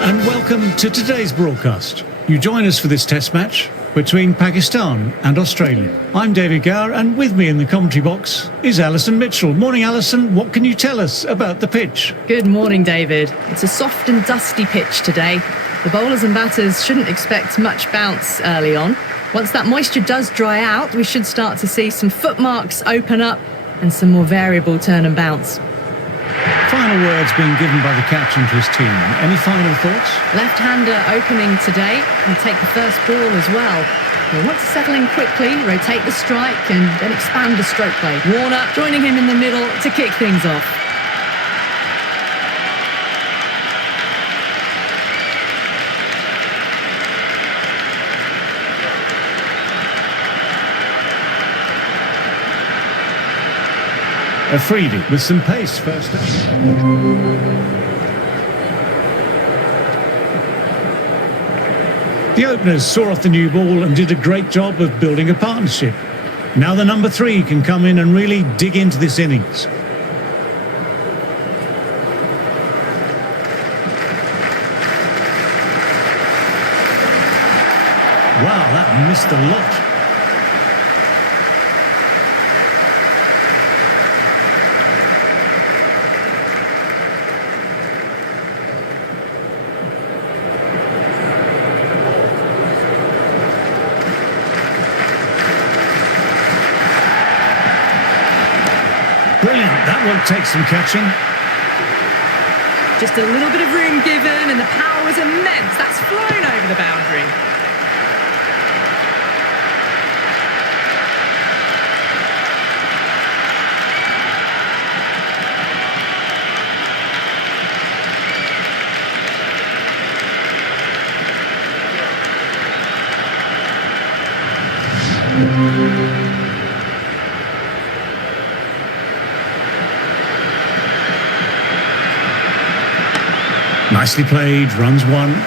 and welcome to today's broadcast. You join us for this test match between Pakistan and Australia. I'm David Gower, and with me in the commentary box is Alison Mitchell. Morning, Alison. What can you tell us about the pitch? Good morning, David. It's a soft and dusty pitch today. The bowlers and batters shouldn't expect much bounce early on. Once that moisture does dry out, we should start to see some footmarks open up and some more variable turn and bounce. Final words being given by the captain to his team. Any final thoughts? Left-hander opening today and take the first ball as well. He'll want to settle in quickly, rotate the strike and then expand the stroke play. Warner joining him in the middle to kick things off. Afridi with some pace first up. The openers saw off the new ball and did a great job of building a partnership. Now the number 3 can come in and really dig into this innings. Wow, that missed a lot. Brilliant, that will take some catching. Just a little bit of room given and the power was immense. That's flown over the boundary. Nicely played, runs 1.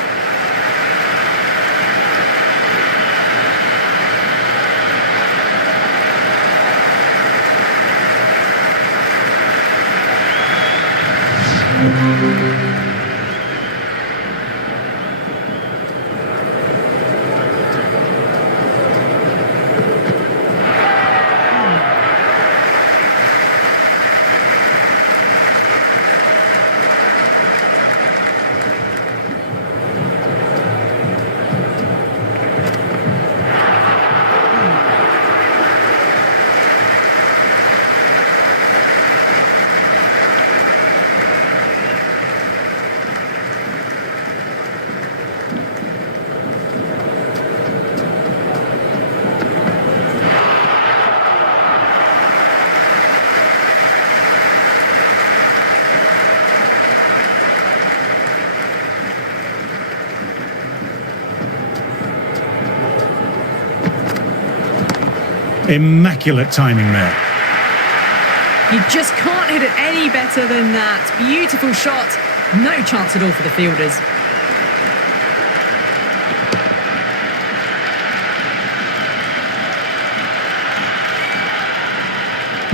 Immaculate timing there. You just can't hit it any better than that. Beautiful shot. No chance at all for the fielders.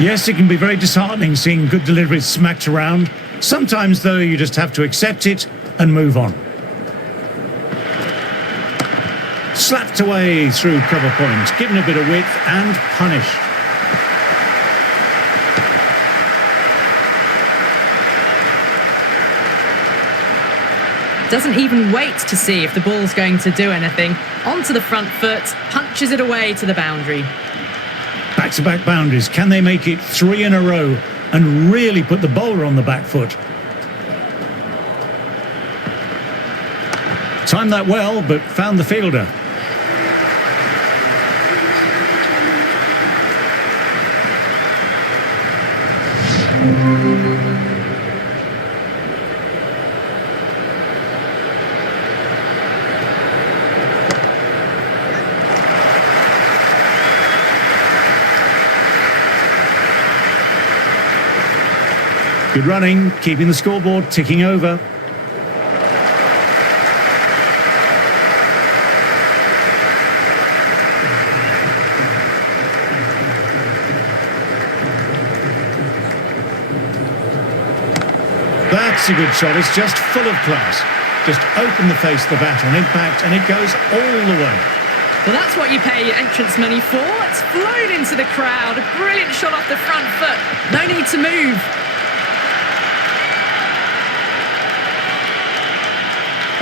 Yes, it can be very disheartening seeing good deliveries smacked around. Sometimes, though, you just have to accept it and move on. Slapped away through cover point, given a bit of width and punished. Doesn't even wait to see if the ball's going to do anything. Onto the front foot, punches it away to the boundary. Back-to-back boundaries. Can they make it 3 in a row and really put the bowler on the back foot? Timed that well, but found the fielder. Good running, keeping the scoreboard ticking over. That's a good shot. It's just full of class. just open the face of the bat on impact and it goes all the way. Well, that's what you pay your entrance money for. It's flown into the crowd. A brilliant shot off the front foot. No need to move.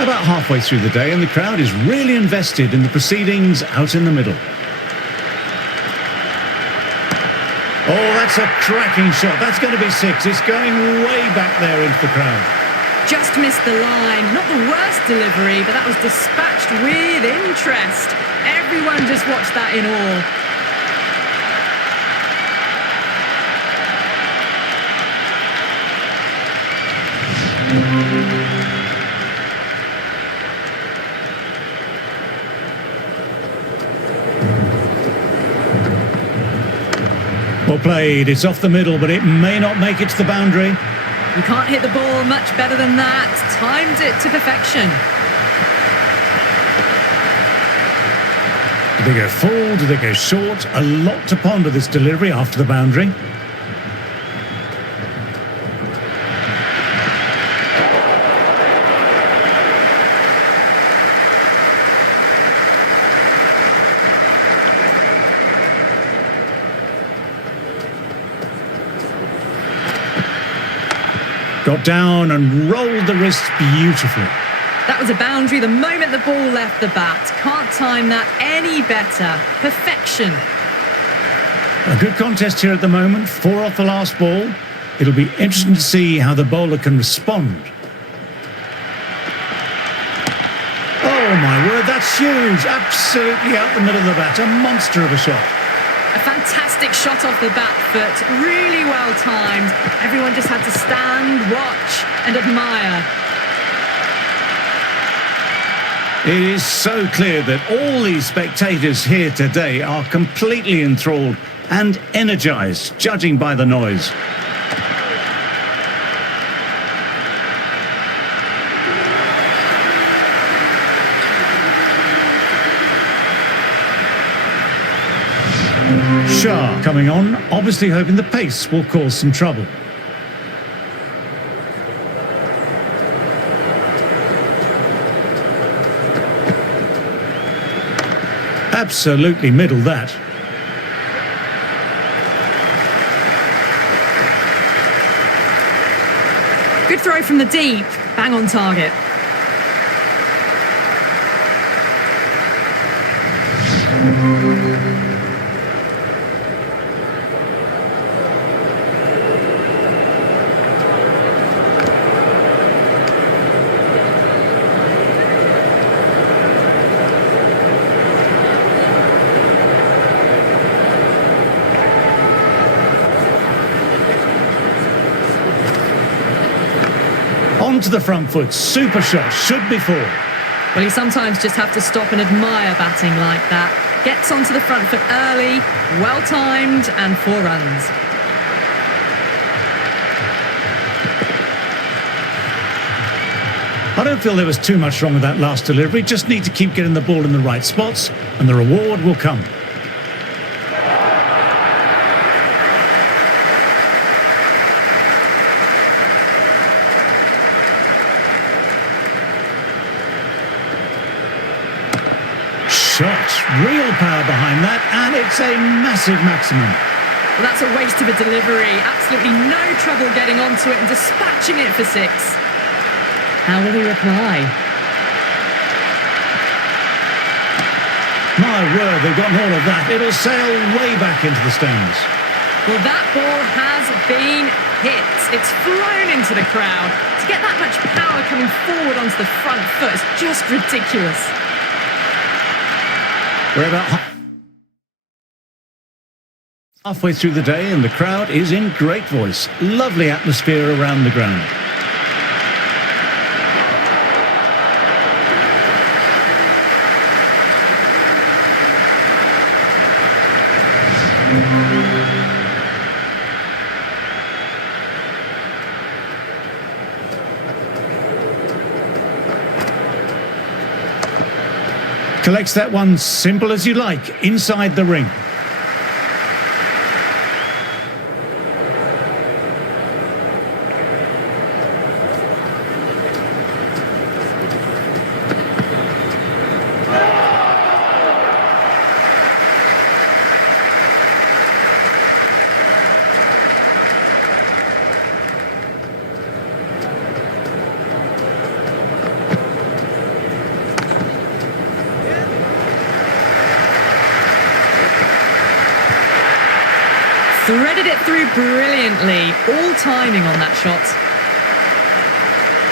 About halfway through the day and the crowd is really invested in the proceedings out in the middle. Oh, that's a cracking shot. That's going to be 6. It's going way back there into the crowd. Just missed the line. Not the worst delivery, but that was dispatched with interest. Everyone just watched that in awe. Well played. It's off the middle, but it may not make it to the boundary. You can't hit the ball much better than that. Timed it to perfection. Do they go full? Do they go short? A lot to ponder this delivery after the boundary. Got down and rolled the wrists beautifully. That was a boundary the moment the ball left the bat. Can't time that any better. Perfection. A good contest here at the moment. 4 off the last ball. It'll be interesting to see how the bowler can respond. Oh my word, that's huge. Absolutely out the middle of the bat. A monster of a shot. A fantastic shot off the back foot, really well timed. Everyone just had to stand, watch and admire. It is so clear that all these spectators here today are completely enthralled and energised, judging by the noise. Shah coming on, obviously hoping the pace will cause some trouble. Absolutely middle that. Good throw from the deep, bang on target. Onto the front foot, super shot, should be 4. Well, you sometimes just have to stop and admire batting like that. Gets onto the front foot early, well timed and 4 runs. I don't feel there was too much wrong with that last delivery, just need to keep getting the ball in the right spots and the reward will come. Shot, real power behind that, and it's a massive maximum. Well, that's a waste of a delivery. Absolutely no trouble getting onto it and dispatching it for 6. How will he reply? My word, they've gotten all of that. It'll sail way back into the stands. Well, that ball has been hit. It's flown into the crowd. To get that much power coming forward onto the front foot is just ridiculous. We're about halfway through the day and the crowd is in great voice. Lovely atmosphere around the ground. Collects that one simple as you like, inside the ring. Threaded it through brilliantly. All timing on that shot.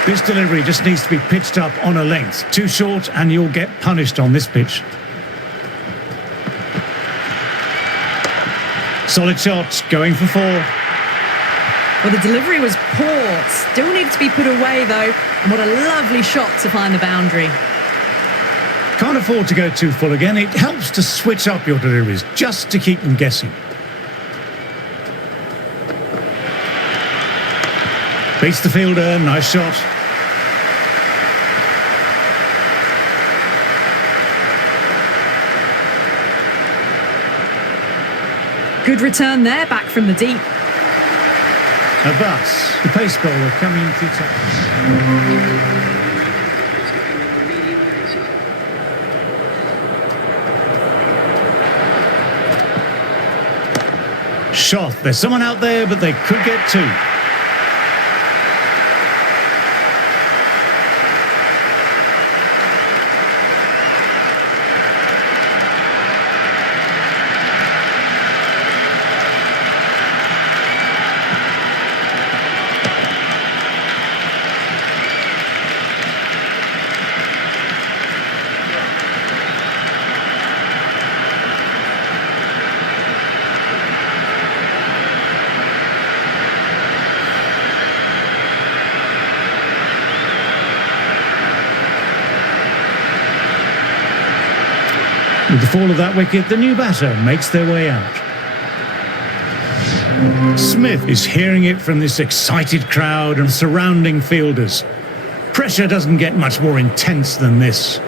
This delivery just needs to be pitched up on a length. Too short and you'll get punished on this pitch. Solid shot, going for 4. Well, the delivery was poor. Still needs to be put away, though. And what a lovely shot to find the boundary. Can't afford to go too full again. It helps to switch up your deliveries, just to keep them guessing. Beats the fielder, nice shot. Good return there, back from the deep. Abbas, the pace bowler, coming into attack. Shot. There's someone out there, but they could get 2. With the fall of that wicket, the new batter makes their way out. Smith is hearing it from this excited crowd and surrounding fielders. Pressure doesn't get much more intense than this.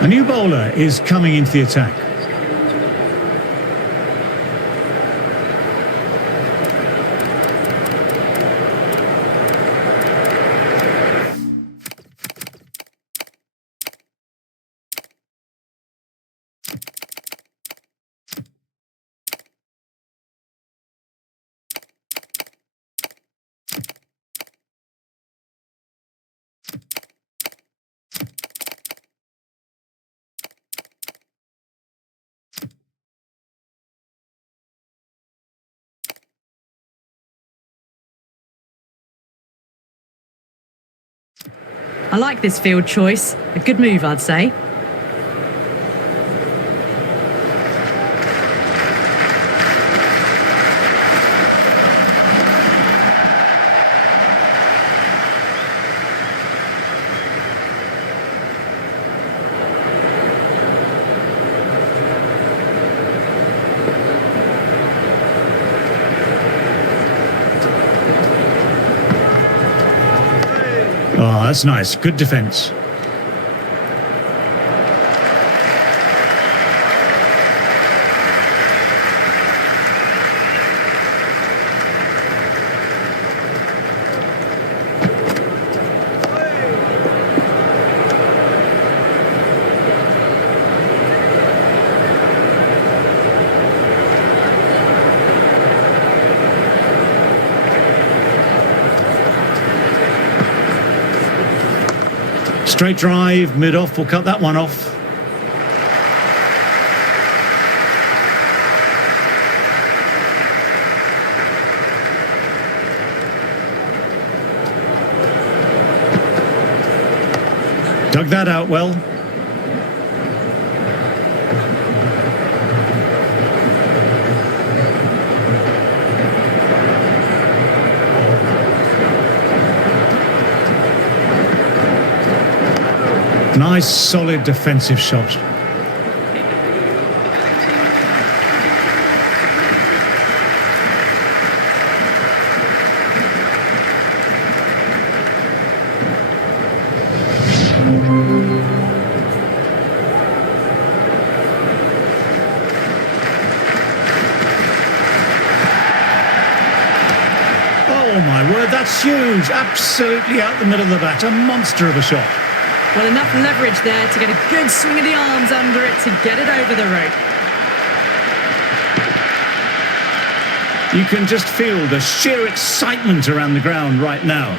A new bowler is coming into the attack. I like this field choice. A good move, I'd say. Oh, that's nice. Good defence. Straight drive, mid-off, we'll cut that one off. Dug that out well. Nice, solid defensive shot. Oh my word, that's huge. Absolutely out the middle of the bat. A monster of a shot. Well, enough leverage there to get a good swing of the arms under it to get it over the rope. You can just feel the sheer excitement around the ground right now.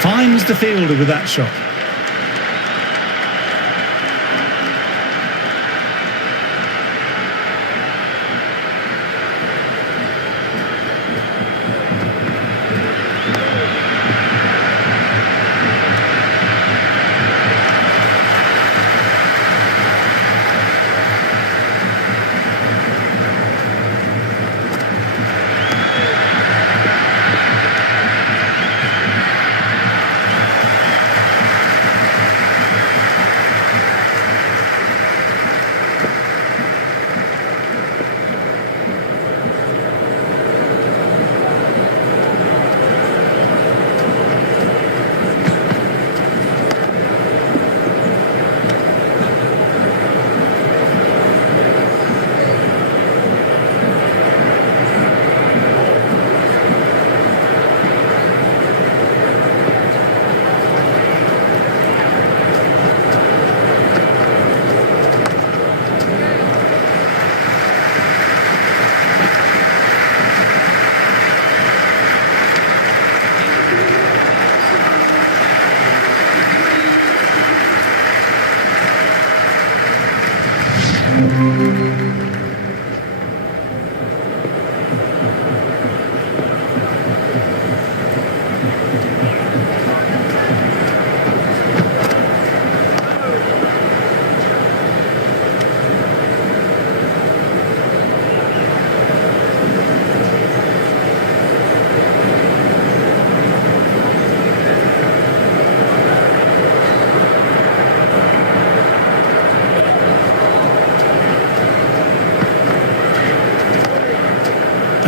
Finds the fielder with that shot.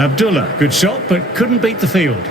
Abdullah, good shot, but couldn't beat the field.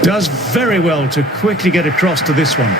Does very well to quickly get across to this one.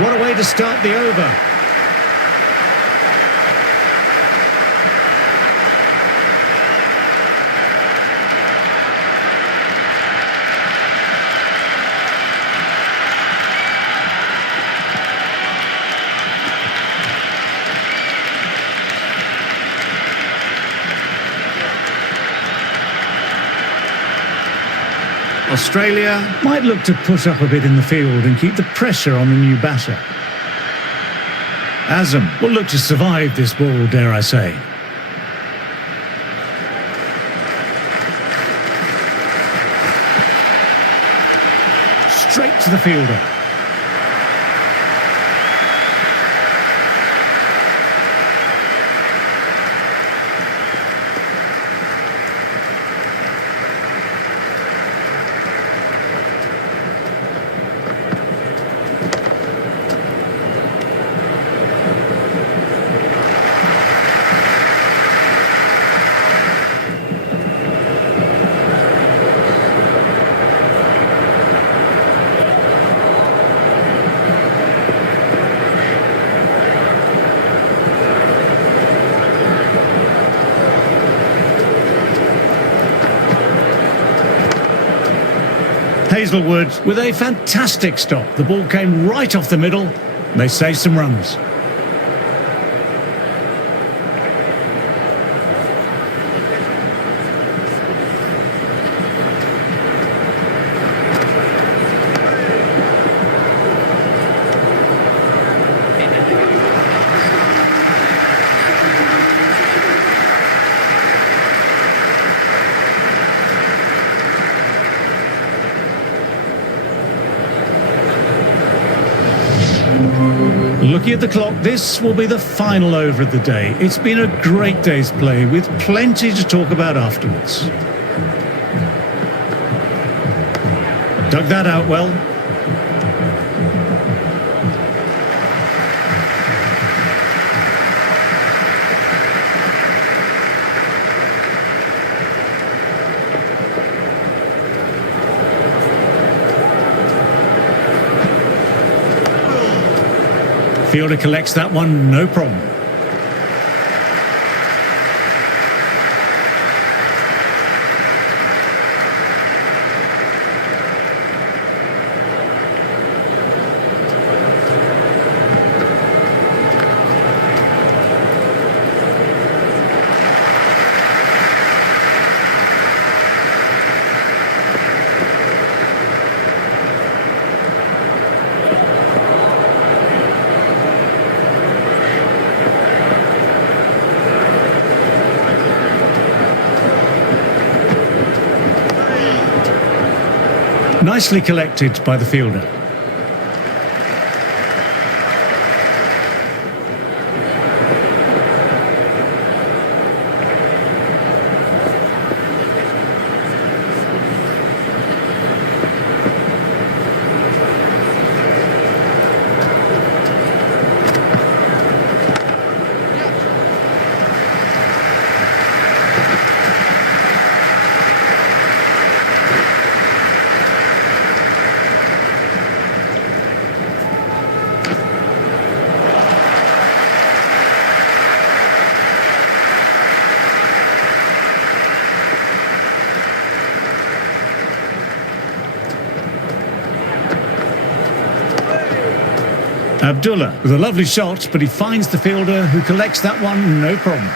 What a way to start the over. Australia might look to push up a bit in the field and keep the pressure on the new batter. Azam will look to survive this ball, dare I say. Straight to the fielder. Hazelwood with a fantastic stop. The ball came right off the middle. They saved some runs. Looking at the clock, this will be the final over of the day. It's been a great day's play with plenty to talk about afterwards. Dug that out well. Fielder collects that one, no problem. Nicely collected by the fielder. Abdullah with a lovely shot, but he finds the fielder who collects that one, no problem.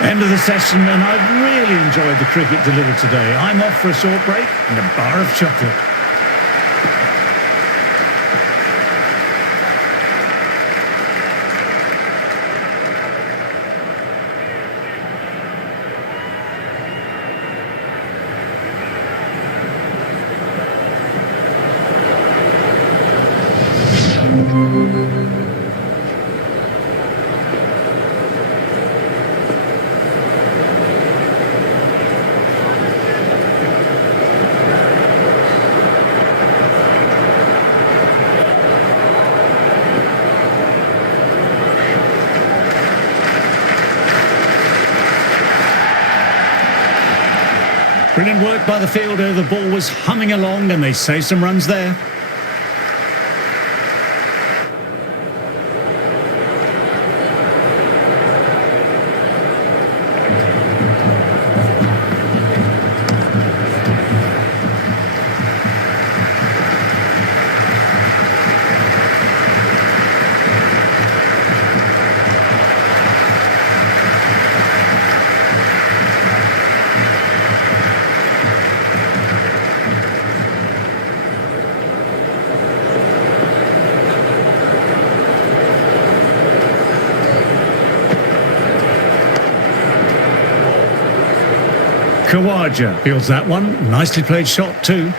End of the session, and I've really enjoyed the cricket delivered today. I'm off for a short break and a bar of chocolate. Brilliant work by the fielder. The ball was humming along and they save some runs there. Khawaja fields that one. Nicely played shot too.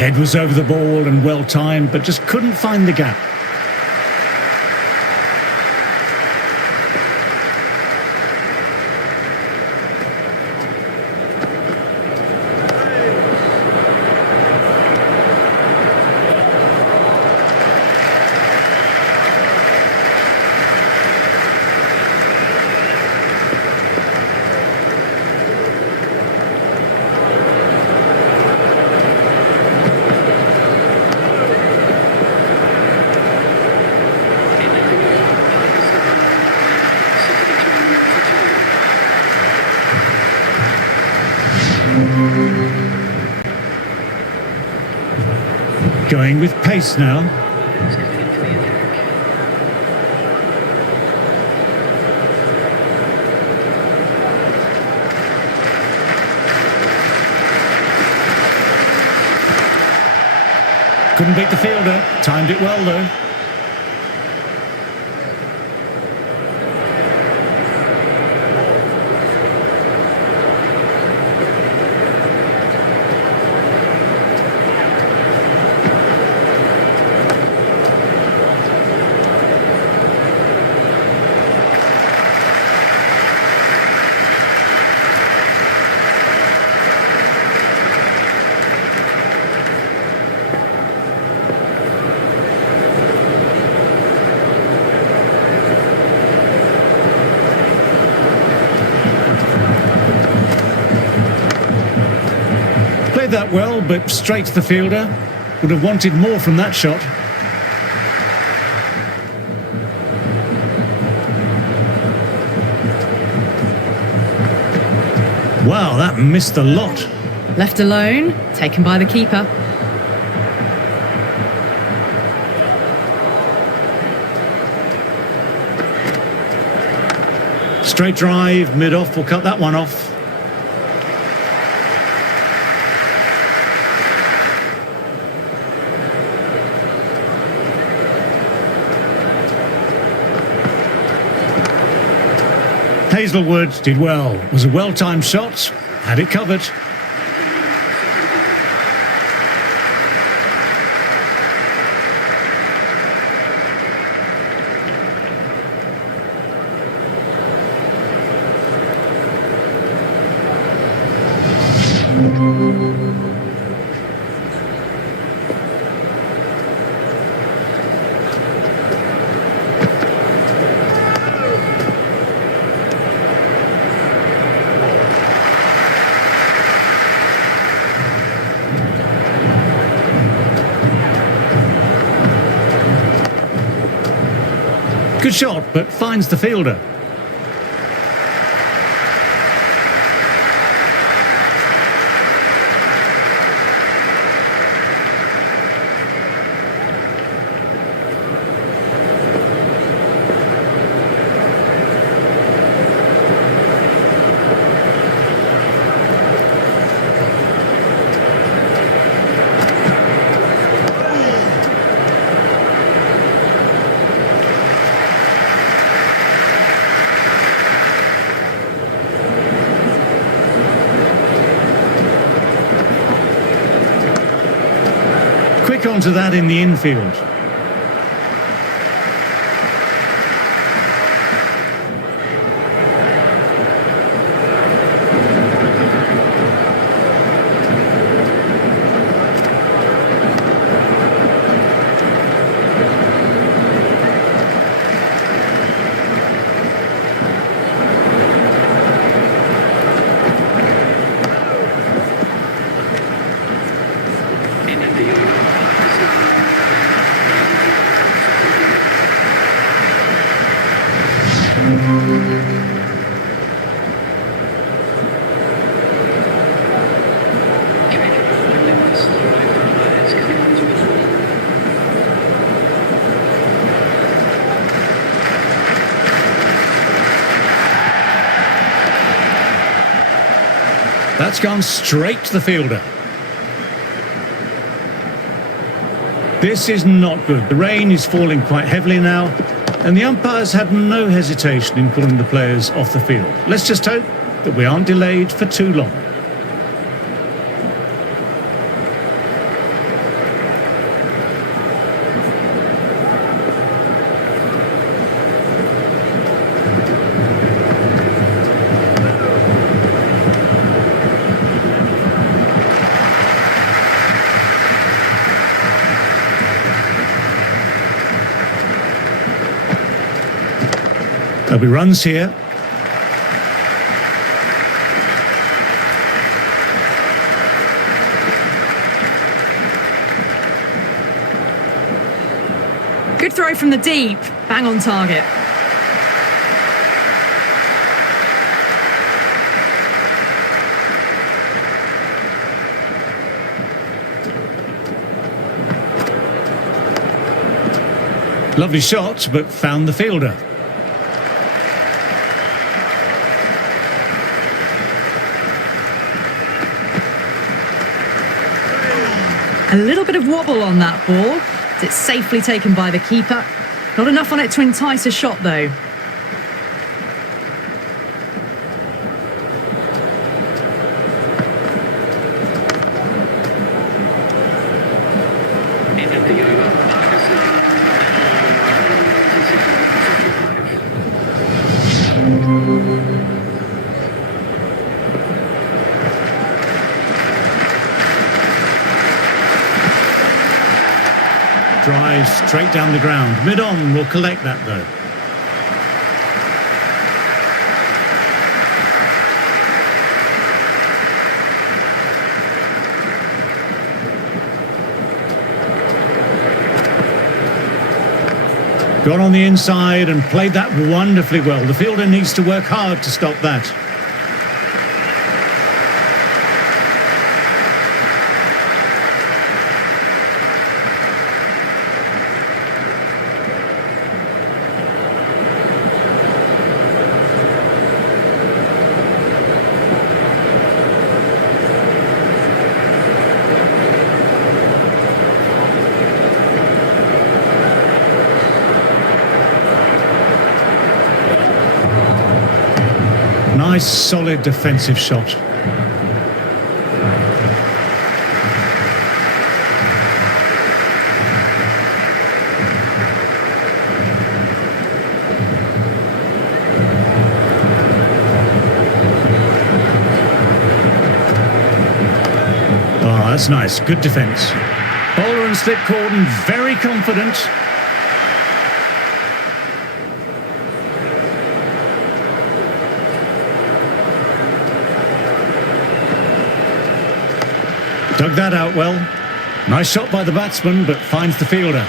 Head was over the ball and well timed, but just couldn't find the gap. Going with pace now. Couldn't beat the fielder. Timed it well, though. Played that well, but straight to the fielder. Would have wanted more from that shot. Wow, that missed the lot. Left alone, taken by the keeper. Straight drive, mid-off, will cut that one off. Hazelwood did well. It was a well-timed shot. Had it covered. Good shot, but finds the fielder. Quick onto that in the infield. That's gone straight to the fielder. This is not good. The rain is falling quite heavily now, and the umpires had no hesitation in pulling the players off the field. Let's just hope that we aren't delayed for too long. There'll be runs here. Good throw from the deep, bang on target. Lovely shot, but found the fielder. A little bit of wobble on that ball. It's safely taken by the keeper. Not enough on it to entice a shot, though. Drive straight down the ground. Mid-on will collect that though. Got on the inside and played that wonderfully well. The fielder needs to work hard to stop that. Nice, solid defensive shot. Oh, that's nice. Good defence. Bowler and slip cordon, very confident. Dug that out well. Nice shot by the batsman, but finds the fielder.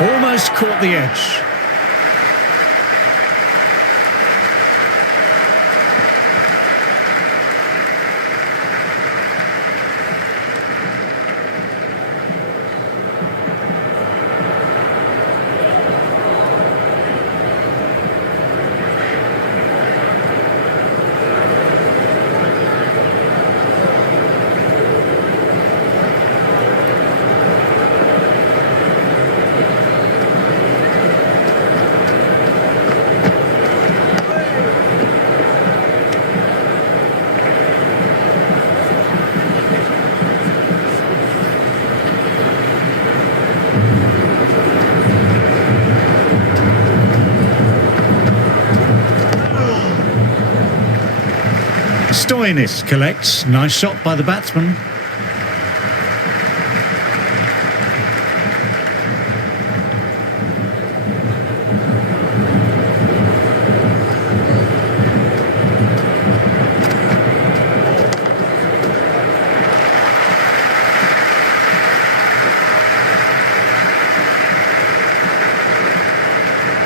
Almost caught the edge. Stoinis collects. Nice shot by the batsman.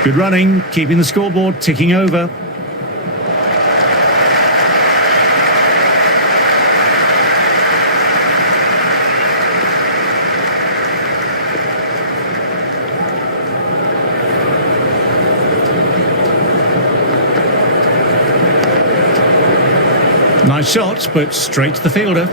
Good running, keeping the scoreboard ticking over. Nice shot, but straight to the fielder.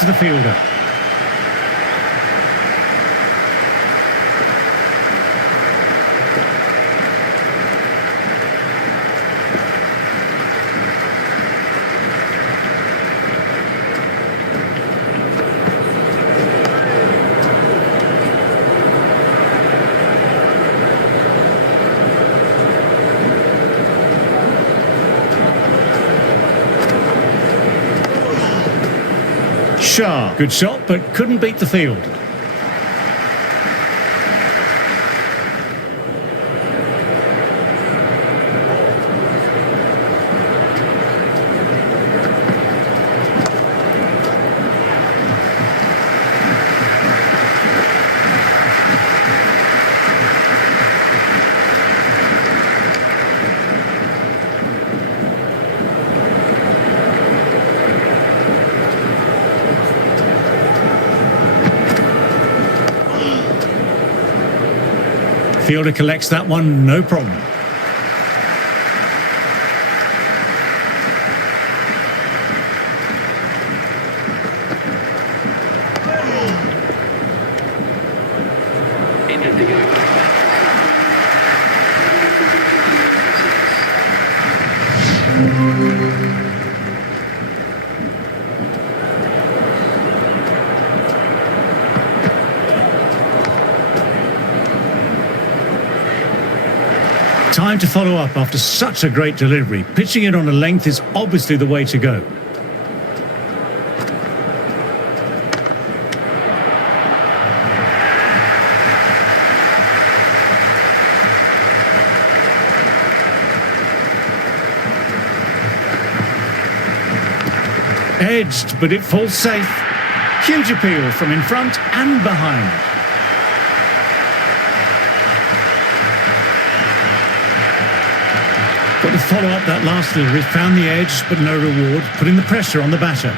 to the fielder. Shah, good shot, but couldn't beat the field. Fielder collects that one, no problem. Time to follow up after such a great delivery. Pitching it on a length is obviously the way to go. Edged, but it falls safe. Huge appeal from in front and behind. Got to follow up that last delivery, found the edge, but no reward, putting the pressure on the batter.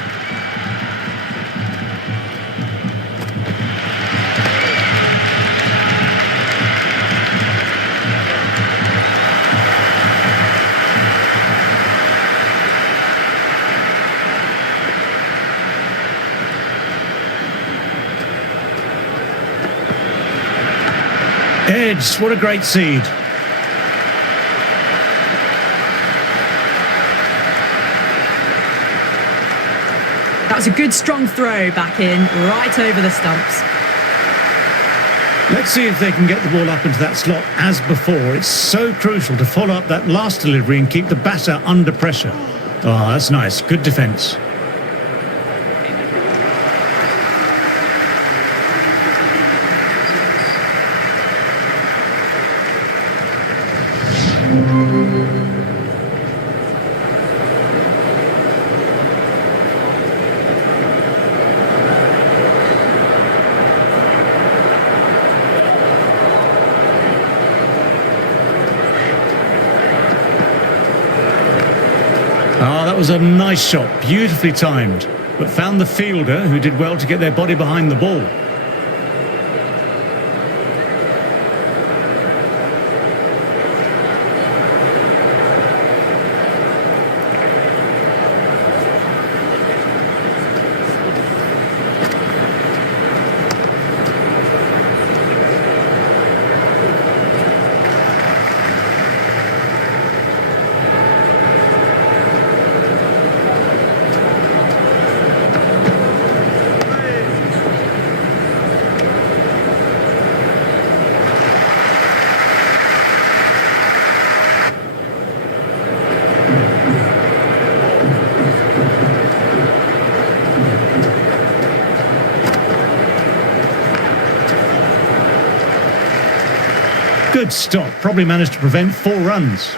Edge, what a great seed. That was a good strong throw back in, right over the stumps. Let's see if they can get the ball up into that slot as before. It's so crucial to follow up that last delivery and keep the batter under pressure. Oh, that's nice. Good defence. Oh, that was a nice shot, beautifully timed, but found the fielder, who did well to get their body behind the ball. Good stop, probably managed to prevent 4 runs.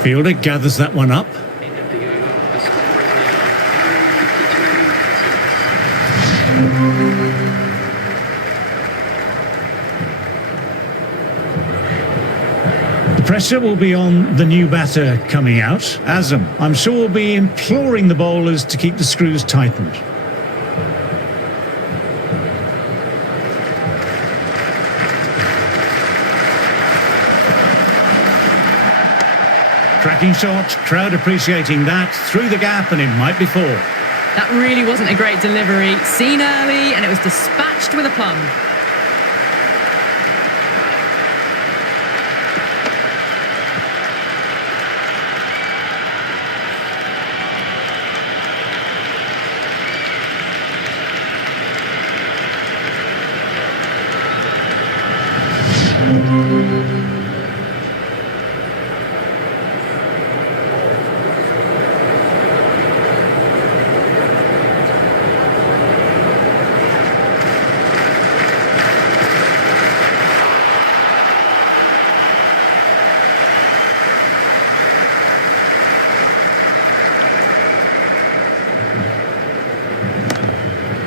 Fielder gathers that one up. Pressure will be on the new batter coming out. Azam, I'm sure, will be imploring the bowlers to keep the screws tightened. Cracking shot, crowd appreciating that, through the gap, and it might be four. That really wasn't a great delivery. Seen early, and it was dispatched with a plum.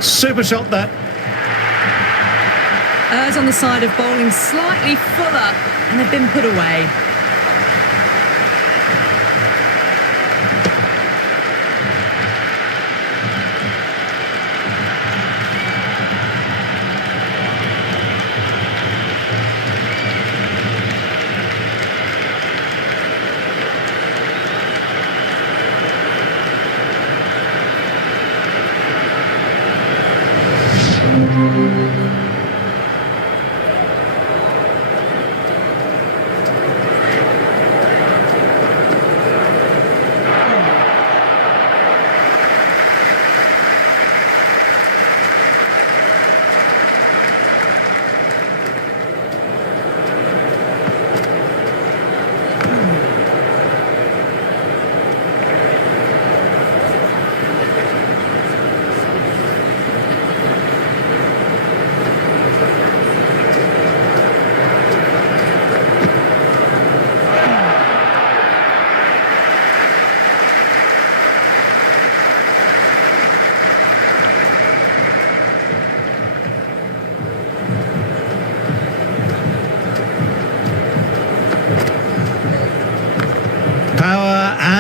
Super shot that. Errs on the side of bowling slightly fuller, and they've been put away.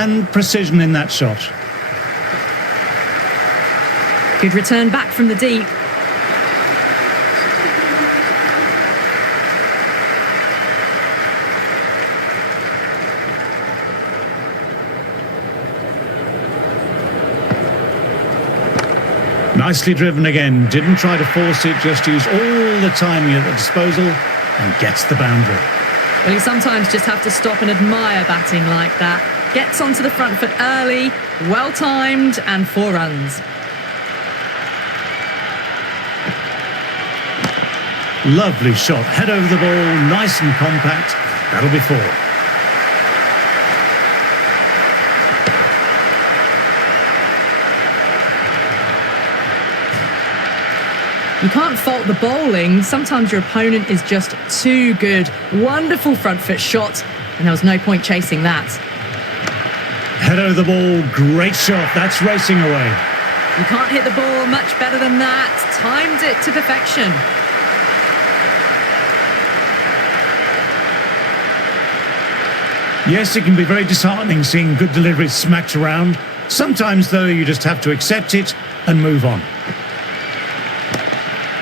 And precision in that shot. Good return back from the deep. Nicely driven again. Didn't try to force it, just used all the timing at the disposal and gets the boundary. Well, you sometimes just have to stop and admire batting like that. Gets onto the front foot early, well-timed, and 4 runs. Lovely shot, head over the ball, nice and compact. That'll be 4. You can't fault the bowling. Sometimes your opponent is just too good. Wonderful front foot shot, and there was no point chasing that. Head over the ball, great shot, that's racing away. You can't hit the ball much better than that. Timed it to perfection. Yes, it can be very disheartening seeing good deliveries smacked around. Sometimes, though, you just have to accept it and move on.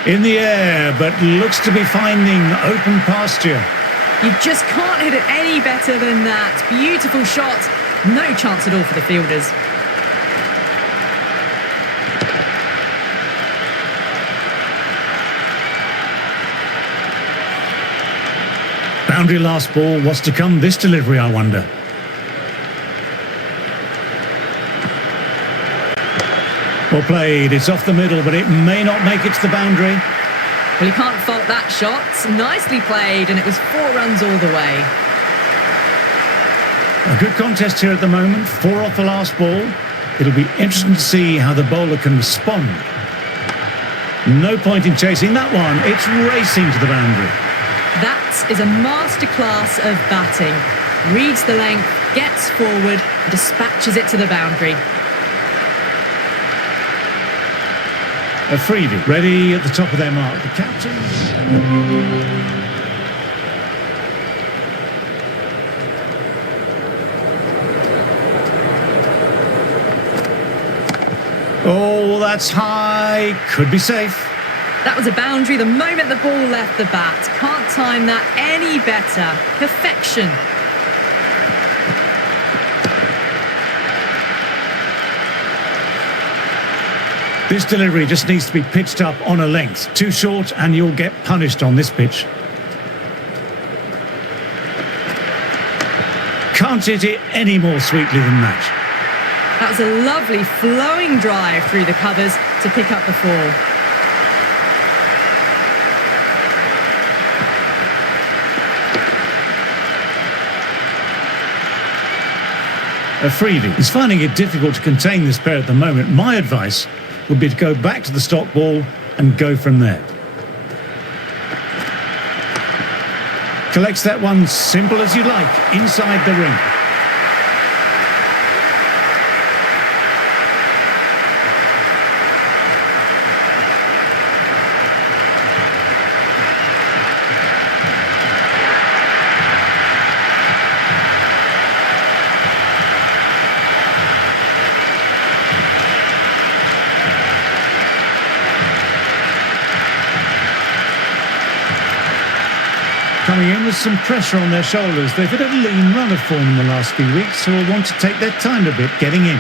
In the air, but looks to be finding open pasture. You just can't hit it any better than that. Beautiful shot. No chance at all for the fielders. Boundary last ball. What's to come this delivery, I wonder? Well played. It's off the middle, but it may not make it to the boundary. Well, you can't fault that shot. Nicely played, and it was 4 runs all the way. A good contest here at the moment. 4 off the last ball. It'll be interesting to see how the bowler can respond. No point in chasing that one. It's racing to the boundary. That is a masterclass of batting. Reads the length, gets forward, dispatches it to the boundary. A freebie, ready at the top of their mark. The captain. that's high. Could be safe. That was a boundary the moment the ball left the bat. Can't time that any better. Perfection. This delivery just needs to be pitched up on a length. Too short and you'll get punished on this pitch. Can't hit it any more sweetly than that. That was a lovely flowing drive through the covers to pick up the ball. Afridi is finding it difficult to contain this pair at the moment. My advice would be to go back to the stock ball and go from there. Collects that one simple as you like, inside the ring. Coming in with some pressure on their shoulders. They've had a lean run of form in the last few weeks, so will want to take their time a bit getting in.